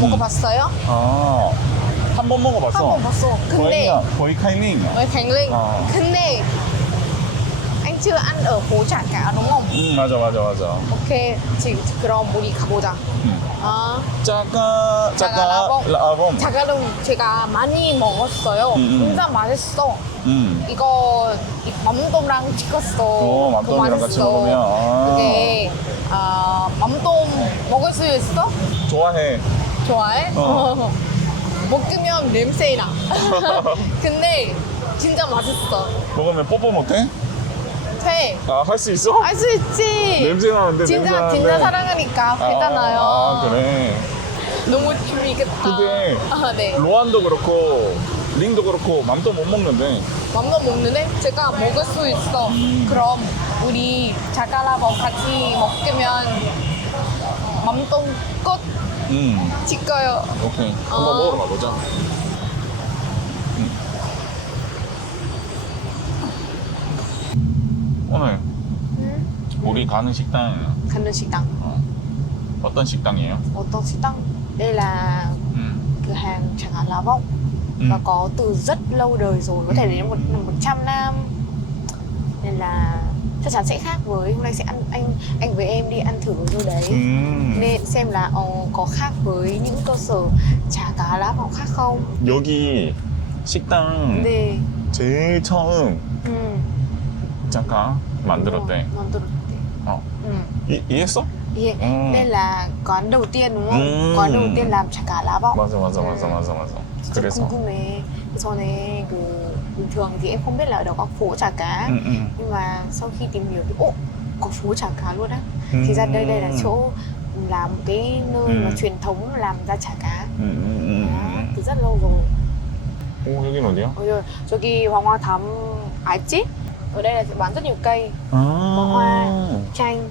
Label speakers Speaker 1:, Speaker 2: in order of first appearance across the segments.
Speaker 1: 먹어봤어요?
Speaker 2: 아, 한 번 먹어봤어.
Speaker 1: 한 번 봤어. 근데
Speaker 2: 거의, 거의 카이닝.
Speaker 1: với Khánh Linh.
Speaker 2: Ờ.
Speaker 1: 근데 anh chưa ăn ở phố Trà Cả đúng không?
Speaker 2: 음, 맞아, 맞아, 맞아.
Speaker 1: 오케이. 지금 그럼 우리 가보자.
Speaker 2: 음.
Speaker 1: 아,
Speaker 2: 짜까,
Speaker 1: 짜까
Speaker 2: 짜까,
Speaker 1: 라봉.
Speaker 2: 라봉.
Speaker 1: 자가동 제가 많이 먹었어요.
Speaker 2: 음, 음.
Speaker 1: 진짜 맛있어.
Speaker 2: 음.
Speaker 1: 이거 이 맘돔랑 찍었어.
Speaker 2: 오,
Speaker 1: 그거
Speaker 2: 맘돔이랑 같이. 먹으면, 아.
Speaker 1: 그게 아, 맘돔 먹을 수 있어?
Speaker 2: 좋아해.
Speaker 1: 좋아해?
Speaker 2: 어.
Speaker 1: 먹으면 냄새 나. 근데 진짜 맛있어.
Speaker 2: 먹으면 뽀뽀 못해?
Speaker 1: 돼.
Speaker 2: 아, 할 수 있어?
Speaker 1: 할 수 있지.
Speaker 2: 냄새 나는데,
Speaker 1: 진짜
Speaker 2: 냄새 나는데.
Speaker 1: 진짜 사랑하니까. 아,
Speaker 2: 아, 그래.
Speaker 1: 너무 재미있겠다.
Speaker 2: 근데
Speaker 1: 아, 네.
Speaker 2: 로안도 그렇고, 링도 그렇고, 맘도 못 먹는데.
Speaker 1: 맘만 먹는데 제가 먹을 수 있어. 그럼 우리 자가라고 같이 먹으면 맘동 꽃
Speaker 2: 음.
Speaker 1: 찍어요.
Speaker 2: 오케이. 한번
Speaker 1: 어.
Speaker 2: 먹으러 가보자. 음. 오늘 우리 가는 식당
Speaker 1: 가는 식당.
Speaker 2: 어, 어떤 식당이에요?
Speaker 1: 어떤 식당? Đây là
Speaker 2: 음.
Speaker 1: cửa hàng chẳng hạn là vong
Speaker 2: 음.
Speaker 1: và có từ rất lâu đời rồi có thể đến một một trăm năm nên là chắc chắn sẽ khác với hôm nay sẽ ăn anh anh với em đi ăn thử ở chỗ đấy
Speaker 2: 음.
Speaker 1: nên xem là ờ, có khác với những cơ sở chả cá lá vọng khác không
Speaker 2: 여기 식당
Speaker 1: 네
Speaker 2: 제일 처음
Speaker 1: 음.
Speaker 2: 잠깐 만들었대.
Speaker 1: 만들었대
Speaker 2: 어.
Speaker 1: ừ.
Speaker 2: 이, 이해했어?
Speaker 1: Yeah.
Speaker 2: Ừ.
Speaker 1: Đây là quán đầu tiên đúng không?
Speaker 2: Ừ.
Speaker 1: quán đầu tiên làm chả cá lá vọng
Speaker 2: 맞아, 맞아, 맞아, 맞아, 맞아.
Speaker 1: 진짜
Speaker 2: 그래서.
Speaker 1: 궁금해 전에 그 bình thường thì em không biết là ở đó có phố chả cá
Speaker 2: 음, 음.
Speaker 1: nhưng mà sau khi tìm hiểu thì ô có phố chả cá luôn á
Speaker 2: 음.
Speaker 1: thì ra đây đây là chỗ làm một cái nơi mà
Speaker 2: Ừ.
Speaker 1: truyền thống làm ra chả cá
Speaker 2: 음, 음, 음,
Speaker 1: Đó,
Speaker 2: 음.
Speaker 1: từ rất lâu rồi
Speaker 2: 오, 여긴 어디야?
Speaker 1: Ôi rồi, 저기 hoàng hoa thám ái chít ở đây là sẽ bán rất nhiều cây
Speaker 2: 아.
Speaker 1: hoa. chanh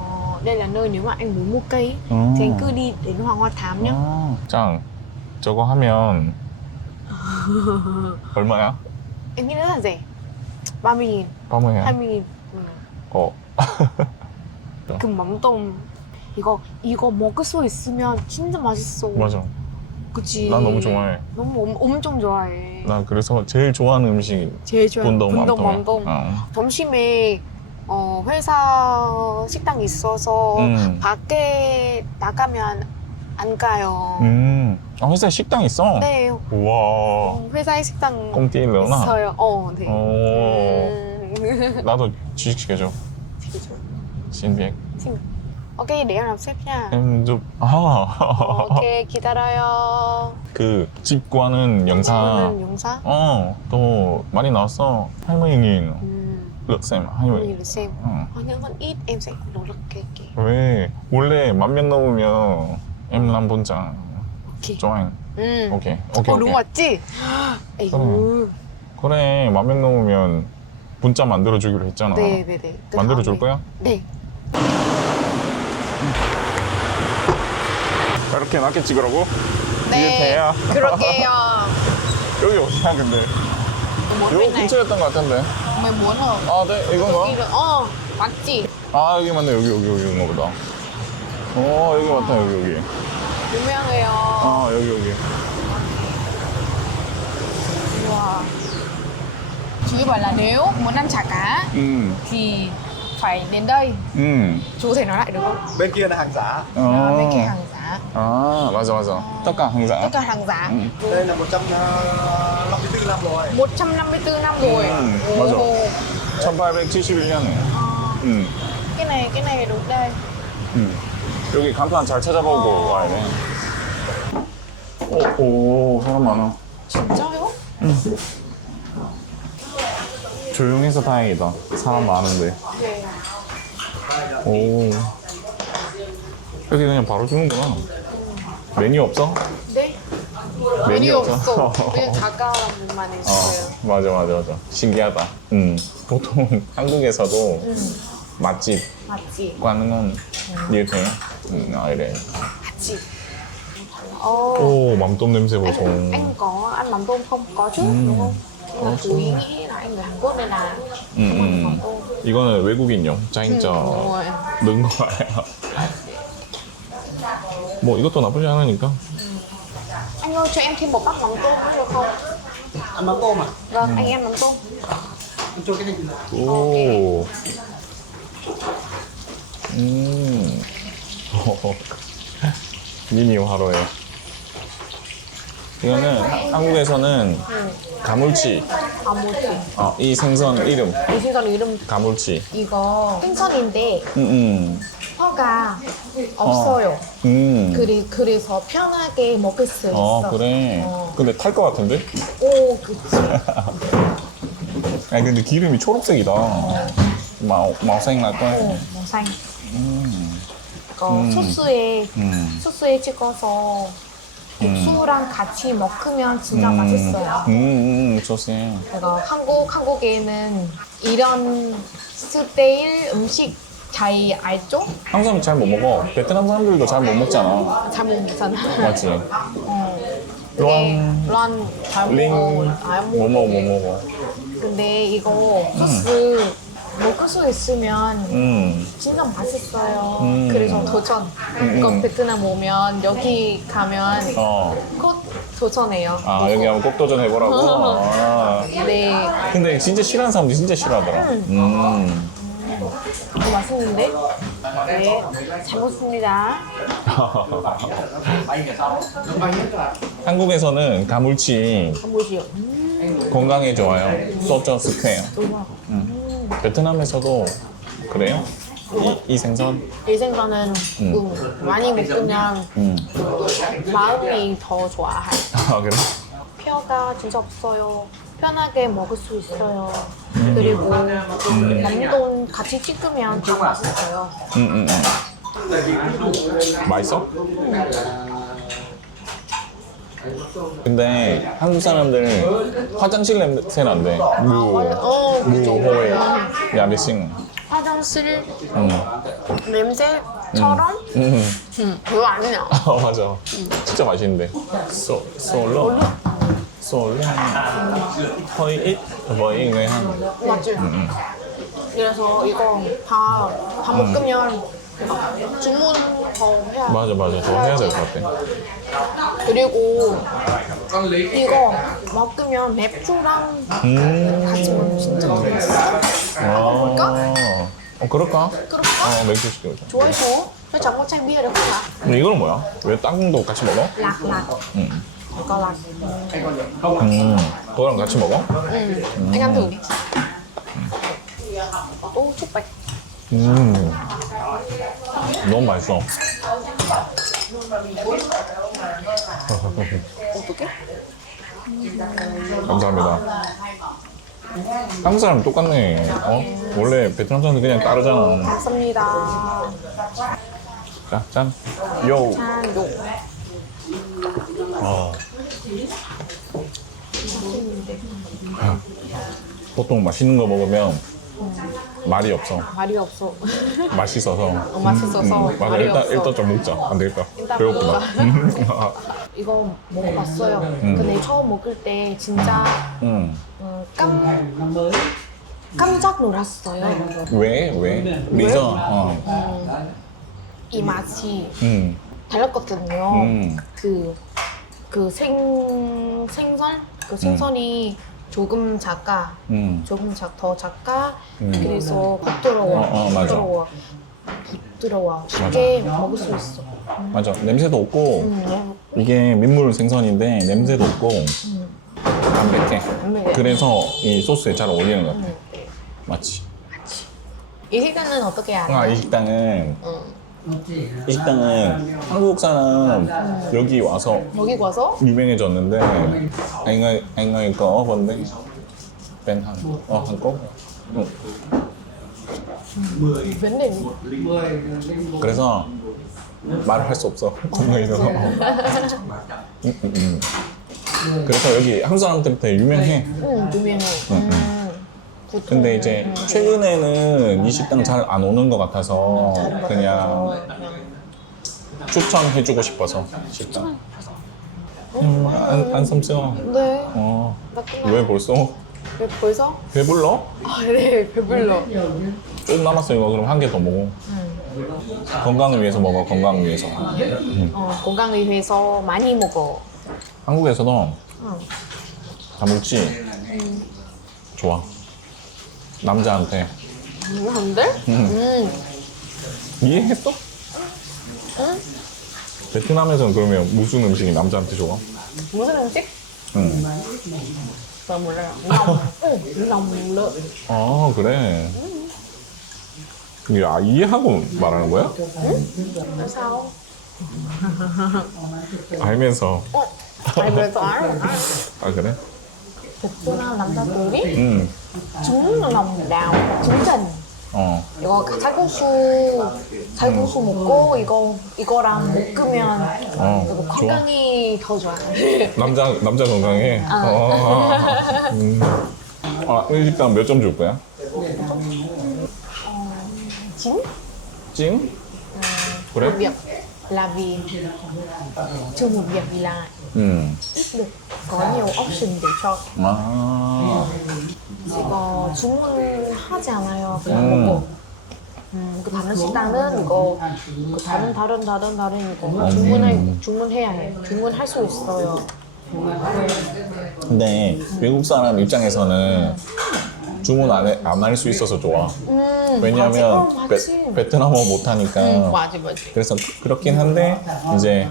Speaker 1: ờ, đây là nơi nếu mà anh muốn mua cây ấy,
Speaker 2: 어.
Speaker 1: thì anh cứ đi đến hoàng hoa thám nhá
Speaker 2: 아, 짱, 저거 하면 얼마야?
Speaker 1: em nghĩ rất là rẻ 30 nghìn
Speaker 2: 30야.
Speaker 1: 20 nghìn ừ.
Speaker 2: 어.
Speaker 1: 그 맘동 이거 이거 먹을 수 있으면 진짜 맛있어
Speaker 2: 맞아.
Speaker 1: 그치
Speaker 2: 난 너무 좋아해.
Speaker 1: 너무 엄, 엄청 좋아해
Speaker 2: 나 그래서 제일 좋아하는 음식이
Speaker 1: 제일 좋아해
Speaker 2: 분동
Speaker 1: 분동
Speaker 2: 맘동. 어.
Speaker 1: 점심에 어, 회사 식당 있어서
Speaker 2: 음.
Speaker 1: 밖에 나가면 안 가요
Speaker 2: 음. 아, 회사에 식당 있어?
Speaker 1: 네
Speaker 2: 우와.
Speaker 1: 음, 회사에 식당
Speaker 2: 꽁띠일러나?
Speaker 1: 있어요 어, 네.
Speaker 2: 오.
Speaker 1: 음.
Speaker 2: 나도 주식 시켜줘.
Speaker 1: 팅. ok để em làm sếp nha
Speaker 2: em 좀, 아.
Speaker 1: ok 기다려요
Speaker 2: 그 집과는 영상.
Speaker 1: 저는 영상
Speaker 2: 어, 또 많이 나왔어. 할머니는
Speaker 1: 음,
Speaker 2: 륵쌤, 할머니. 어.
Speaker 1: Có những con ít em sẽ cái
Speaker 2: 왜 원래 만명 넘으면 em 본장
Speaker 1: ok
Speaker 2: 좋아해.
Speaker 1: ừ.
Speaker 2: 오케이, 오케이,
Speaker 1: đúng
Speaker 2: 오케이.
Speaker 1: 맞지? 에이
Speaker 2: 그럼. 그래, 만명 넘으면 문자 만들어 주기로 했잖아.
Speaker 1: 네 네 네 그
Speaker 2: 만들어 줄
Speaker 1: 다음에.
Speaker 2: 거야?
Speaker 1: 네
Speaker 2: 이렇게 낮게 찍으라고? 이게
Speaker 1: 네
Speaker 2: 돼야?
Speaker 1: 그럴게요
Speaker 2: 여기 어디야, 근데?
Speaker 1: bên này
Speaker 2: 근처였던 것 같은데.
Speaker 1: mày muốn hả?
Speaker 2: 아, 네, 이건가?
Speaker 1: 여기를 어 맞지?
Speaker 2: 아, 여기 맞네, 여기, 여기, 여기, 여기인가 보다. 어, 여기 맞다, 여기, 여기.
Speaker 1: 유명해요
Speaker 2: 아, 여기, 여기.
Speaker 1: wow. chú bảo là nếu muốn ăn chả cá
Speaker 2: 음,
Speaker 1: thì phải đến đây
Speaker 2: 음.
Speaker 1: chú có thể nói lại được không?
Speaker 3: bên kia là hàng giả
Speaker 1: À, bên kia
Speaker 2: 어.
Speaker 1: hàng giá
Speaker 2: 아, 맞아, 맞아. 떡가 항상.
Speaker 1: tất cả hàng giá
Speaker 2: 음.
Speaker 3: đây là 154 năm rồi
Speaker 1: 154 năm rồi
Speaker 2: Ừ,
Speaker 1: Ồ,
Speaker 2: 맞아. 1871년에.
Speaker 1: ờ,
Speaker 2: 음,
Speaker 1: cái này cái này đúng đây
Speaker 2: 음. 여기 간판 잘 찾아보고 와야 돼. 오, 오, 사람 많아.
Speaker 1: 진짜요?
Speaker 2: 조용해서 다행이다. 사람 많은데.
Speaker 1: 네
Speaker 2: 오. 여기 그냥 바로 주는구나. 메뉴 없어?
Speaker 1: 네 메뉴 없어 그냥 작가만
Speaker 2: 어,
Speaker 1: 있어요
Speaker 2: 맞아, 맞아, 맞아. 신기하다. 음, 보통 한국에서도 맛집
Speaker 1: 맞지?
Speaker 2: 건 이렇게. 음, 아, 이래.
Speaker 1: 맞지? Ồ, anh, anh có ăn mắm tôm không? Có chứ,
Speaker 2: Ừ.
Speaker 1: đúng không? Nhưng mà
Speaker 2: Có
Speaker 1: chú
Speaker 2: chứ.
Speaker 1: ý nghĩ là anh người Hàn Quốc nên là
Speaker 2: 음,
Speaker 1: không ăn mắm
Speaker 2: 음.
Speaker 1: tôm.
Speaker 2: 이거는 외국인용 짜인짜
Speaker 1: đúng rồi.
Speaker 2: 넣은 거예요. 뭐 이것도 나쁘지 않으니까.
Speaker 1: Anh ơi cho em thêm một bát mắm tôm nữa được không?
Speaker 3: Ăn mắm tôm à?
Speaker 1: Vâng, anh em mắm tôm.
Speaker 3: Cho cái này
Speaker 2: 오. 음. 미니 화로에. 이거는 하- 한국에서는 가물치.
Speaker 1: 아 뭐지?
Speaker 2: 어, 이 생선 이름
Speaker 1: 이 생선 이름
Speaker 2: 가물치.
Speaker 1: 이거 생선인데
Speaker 2: 음, 음.
Speaker 1: 혀가 없어요.
Speaker 2: 음.
Speaker 1: 그리, 그래서 편하게 먹을 수 있어.
Speaker 2: 어 그래.
Speaker 1: 어.
Speaker 2: 근데 탈 것 같은데?
Speaker 1: 오, 그치.
Speaker 2: 아니 근데 기름이 초록색이다. 마오 마오생 날 거야.
Speaker 1: 오, 머상.
Speaker 2: 음.
Speaker 1: 이거
Speaker 2: 음.
Speaker 1: 소스에
Speaker 2: 음.
Speaker 1: 소스에 찍어서 국수랑 같이 먹으면 진짜 맛있어요.
Speaker 2: 음, 음, 좋지.
Speaker 1: 이거 한국 한국에는 이런 스타일 음식 잘 알죠?
Speaker 2: 한국 사람 잘못 먹어. 베트남 사람들도 잘 못 먹잖아.
Speaker 1: 잘 못 먹잖아.
Speaker 2: 맞지?
Speaker 1: 어. 근데
Speaker 2: 런-
Speaker 1: 런잘
Speaker 2: 링,
Speaker 1: 먹어.
Speaker 2: 잘뭐 먹어.
Speaker 1: 근데 이거 소스 먹을 수 있으면
Speaker 2: 음,
Speaker 1: 진짜 맛있어요.
Speaker 2: 음.
Speaker 1: 그래서 도전. 이거
Speaker 2: 음.
Speaker 1: 베트남 오면 여기 가면
Speaker 2: 어.
Speaker 1: 꼭 도전해요.
Speaker 2: 아, 여기 한번 꼭 도전해보라고? 아.
Speaker 1: 네.
Speaker 2: 근데 진짜 싫어하는 사람들이 진짜 싫어하더라. 음.
Speaker 1: 이거 맛있는데? 네. 잘 먹습니다.
Speaker 2: 한국에서는 가물치
Speaker 1: 아, 뭐지요? 음,
Speaker 2: 건강에 좋아요. 소저 스퀘어. 음. 베트남에서도 그래요? 이, 이 생선?
Speaker 1: 이 생선은
Speaker 2: 음.
Speaker 1: 음, 많이 먹으면
Speaker 2: 음.
Speaker 1: 마음이 더 좋아해.
Speaker 2: 아, 그래?
Speaker 1: 뼈가 진짜 없어요. 편하게 먹을 수 있어요. 그리고 남돈 같이 찍으면 더 맛있어요.
Speaker 2: 음, 음, 음. 맛있어? 근데 한국 사람들 화장실 냄새 난대. 무,
Speaker 1: 어,
Speaker 2: 무,
Speaker 1: 그죠.
Speaker 2: 호에, 야리싱.
Speaker 1: 화장실
Speaker 2: 음,
Speaker 1: 냄새처럼?
Speaker 2: 음.
Speaker 1: 음, 그거 아니야.
Speaker 2: 아, 맞아. 진짜 맛있는데. 소, 솔로. 솔로. 거의 ít, 거의 người 한.
Speaker 1: 맞지?
Speaker 2: 음.
Speaker 1: 그래서 이거 다, 다 먹으면 주문 더 해야 돼.
Speaker 2: 맞아, 맞아. 더 해야 될 것 같아.
Speaker 1: 그리고 이거 먹으면 맥주랑
Speaker 2: 음.
Speaker 1: 같이 먹으면 진짜 맛있어.
Speaker 2: 아. 어, 그럴까?
Speaker 1: 그럴까?
Speaker 2: 어, 맥주 시켜보자.
Speaker 1: 좋아해서 không ạ?
Speaker 2: 근데 이거는 뭐야? 왜 땅도 같이 먹어?
Speaker 1: Lạc
Speaker 2: 음.
Speaker 1: Có lạc
Speaker 2: 음. 그거랑 같이 먹어?
Speaker 1: ăn thử đi Ô chúc bạch
Speaker 2: 음. 너무 맛있어.
Speaker 1: 어떡해?
Speaker 2: 감사합니다. 한국 사람 똑같네. 어? 원래 베트남 사람들 그냥 따르잖아.
Speaker 1: 감사합니다
Speaker 2: 자, 짠. 요.
Speaker 1: 짠 요.
Speaker 2: 어. 보통 맛있는 거 먹으면 말이 없어.
Speaker 1: 말이 없어
Speaker 2: 맛있어서.
Speaker 1: 어, 맛있어서
Speaker 2: 음, 맞아.
Speaker 1: 말이
Speaker 2: 일단
Speaker 1: 없어.
Speaker 2: 일단 좀 먹자. 안 되겠다.
Speaker 1: 일단
Speaker 2: 배고프다.
Speaker 1: 이거 먹어봤어요 근데 처음 먹을 때 진짜
Speaker 2: 음.
Speaker 1: 음, 깜, 깜짝 놀랐어요
Speaker 2: 왜? 왜? 리전. 어.
Speaker 1: 음, 이 맛이
Speaker 2: 음.
Speaker 1: 달랐거든요
Speaker 2: 음.
Speaker 1: 그, 그 생, 생선? 그 생선이 조금 작아
Speaker 2: 음.
Speaker 1: 조금 작, 더 작아
Speaker 2: 음.
Speaker 1: 그래서 부드러워
Speaker 2: 어, 어, 맞아.
Speaker 1: 부드러워 부드러워 쉽게 먹을 수 있어
Speaker 2: 맞아. 냄새도 없고
Speaker 1: 음,
Speaker 2: 이게 민물 생선인데 냄새도 없고 담백해.
Speaker 1: 담백해.
Speaker 2: 그래서 이 소스에 잘 어울리는 것 같아. 맞지?
Speaker 1: 이 식단은 어떻게 알아?
Speaker 2: 아, 이 식당은
Speaker 1: 응.
Speaker 2: 이 식당은 한국 사람 여기 와서
Speaker 1: 여기 와서?
Speaker 2: 유명해졌는데 có vấn đề bên Hàn ờ, Hàn Quốc 응. 그래서 말을 할 수 없어. 있어서 응, 응, 응. 그래서 여기 한국 사람들한테 유명해.
Speaker 1: 응 유명해. 음, 보통
Speaker 2: 근데 이제 최근에는 이 식당 잘 안 오는 것 같아서 그냥 추천해주고 싶어서 식당. 음, 안, 안섬스러워.
Speaker 1: 네.
Speaker 2: 어,
Speaker 1: 나 끝나
Speaker 2: 왜 벌써?
Speaker 1: 왜 벌써?
Speaker 2: 배불러?
Speaker 1: 아 네 배불러.
Speaker 2: 좀 남았어 이거. 그럼 한 개 더 먹어. 건강을 위해서 먹어 건강을 위해서.
Speaker 1: 어, 건강을 위해서 많이 먹어.
Speaker 2: 한국에서도
Speaker 1: 응.
Speaker 2: 다 먹지? 좋아. 남자한테.
Speaker 1: 누구한데?
Speaker 2: 응.
Speaker 1: 응.
Speaker 2: 이해했어?
Speaker 1: 응?
Speaker 2: 베트남에서는 그러면 무슨 음식이 남자한테 좋아?
Speaker 1: 무슨 음식?
Speaker 2: 응.
Speaker 1: 나 몰라요. lòng. 응. lòng lợn.
Speaker 2: 아, 그래. 야, 이해하고 말하는 거야?
Speaker 1: sao?
Speaker 2: 알면서.
Speaker 1: 어. 알면서 알아.
Speaker 2: 아, 그래?
Speaker 1: 베트남 남자들이 lòng đào trứng trần
Speaker 2: 어.
Speaker 1: 이거 살구수 살구수 먹고 이거 이거랑 볶으면
Speaker 2: 어,
Speaker 1: 이거
Speaker 2: 좋아.
Speaker 1: 건강이 더 좋아요.
Speaker 2: 남자, 남자 건강에? 어. 음. 아, 일단 몇점 줄 거야?
Speaker 1: chính
Speaker 2: 찡? 그래?
Speaker 1: một việc là vì trừ một việc là có nhiều option để chọn
Speaker 2: 아.
Speaker 1: 이거 주문하지 않아요 그냥
Speaker 2: 음.
Speaker 1: 먹고 음, 그 다른 식당은 이거 그 다른 다른 다른 다른 이거 주문할 주문해야 해 주문할 수 있어요
Speaker 2: 근데 외국 사람 입장에서는 주문 안, 해, 안 할 수 있어서 좋아.
Speaker 1: 음,
Speaker 2: 왜냐면
Speaker 1: 맞지,
Speaker 2: 베,
Speaker 1: 맞지.
Speaker 2: 베 트남어 못하니까.
Speaker 1: 음, 맞지 맞지
Speaker 2: 그래서 그- 그렇긴 한데 이제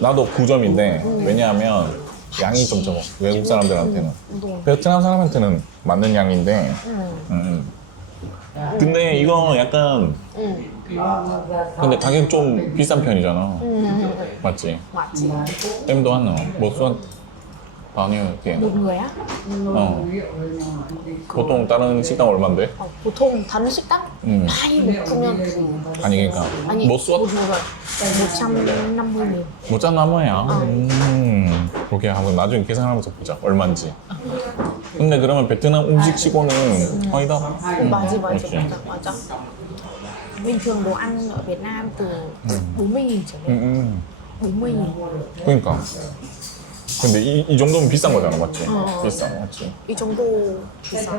Speaker 2: 나도 9점인데 왜냐하면 양이 좀 적어 외국 사람들한테는
Speaker 1: 너.
Speaker 2: 베트남 사람한테는 맞는 양인데
Speaker 1: 음,
Speaker 2: 음. 근데 이거 약간
Speaker 1: 음,
Speaker 2: 근데 가격 좀 비싼 편이잖아
Speaker 1: 음,
Speaker 2: 맞지?
Speaker 1: 맞지
Speaker 2: suất bao nhiêu tiền?
Speaker 1: một người á
Speaker 2: 어. 보통 다른 식당 얼마인데?
Speaker 1: 어, 보통 다른 식당
Speaker 2: 음.
Speaker 1: 많이 먹으면 그
Speaker 2: 아니 그러니까
Speaker 1: 아니
Speaker 2: 못 수업
Speaker 1: một người 150 nghìn
Speaker 2: 못 짠나무야. 음. 그렇게 한번 나중에 계산하면서 보자. 얼마인지. 근데 그러면 베트남 음식 치고는 거의 다
Speaker 1: 맞지 맞지
Speaker 2: 맞지.
Speaker 1: 맞아 맞아 bình thường đồ ăn ở Việt Nam từ 40 nghìn trở lên
Speaker 2: 음, 음.
Speaker 1: 40 nghìn
Speaker 2: 그러니까. 근데 이, 이 정도면 비싼 거잖아, 맞지?
Speaker 1: 어.
Speaker 2: 비싼 거, 맞지?
Speaker 1: 이 정도 비싸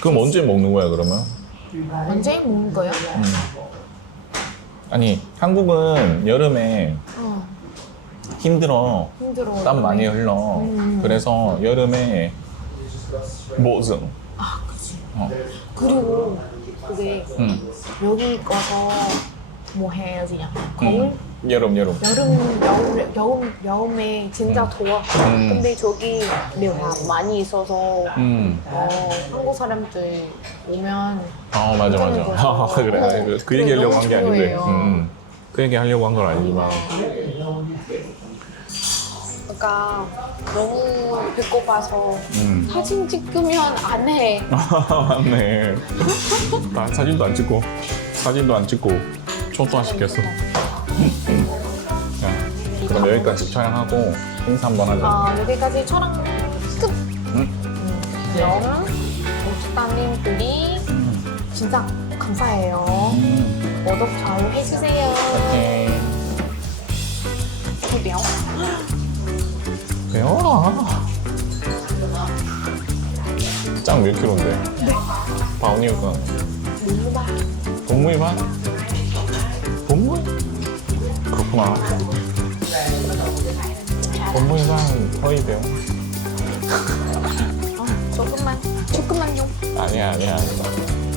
Speaker 2: 그럼 언제 먹는 거야, 그러면?
Speaker 1: 언제 먹는 거야?
Speaker 2: 아니, 한국은 여름에
Speaker 1: 어,
Speaker 2: 힘들어.
Speaker 1: 힘들어
Speaker 2: 땀 많이 흘러.
Speaker 1: 음.
Speaker 2: 그래서 여름에 보증.
Speaker 1: 아 그치
Speaker 2: 어.
Speaker 1: 그리고 그게
Speaker 2: 응.
Speaker 1: 여기 가서 뭐해 gì nhỉ? 거울?
Speaker 2: 응. 여름, 여름.
Speaker 1: 여름 여름 여름 여름에 진짜 더워.
Speaker 2: 음.
Speaker 1: 근데 저기 묘가 많이 있어서
Speaker 2: 음.
Speaker 1: 어, 한국 사람들 오면
Speaker 2: 아 맞아 맞아. 그래.
Speaker 1: 어,
Speaker 2: 아니, 그, 그 얘기 하려고 한 게 아닌데.
Speaker 1: 좋아해요.
Speaker 2: 음. 그 얘기 하려고 한 건 아니지만.
Speaker 1: 그러니까 너무 배고파서
Speaker 2: 음.
Speaker 1: 사진 찍으면 안 해.
Speaker 2: 맞네. 나 사진도 안 찍고 사진도 안 찍고 초도 안 시켰어. 자, 그럼 여기까지 촬영하고 인사 한번 하자.
Speaker 1: 어, 여기까지 촬영 끝.
Speaker 2: 응?
Speaker 1: 음, 그럼 오주따님들이 진짜 감사해요.
Speaker 2: 음.
Speaker 1: 구독 좋아요 해주세요.
Speaker 2: 오케이.
Speaker 1: 어, béo.
Speaker 2: 배워라. 짱 몇 킬로인데? 바오니우가
Speaker 1: Đúng ba.
Speaker 2: 동무이 반? 동무이? 그렇구나. 동무이 반 거의 돼요.
Speaker 1: Ờ, 조금만, 조금만요.
Speaker 2: 아니야 아니야 아니야.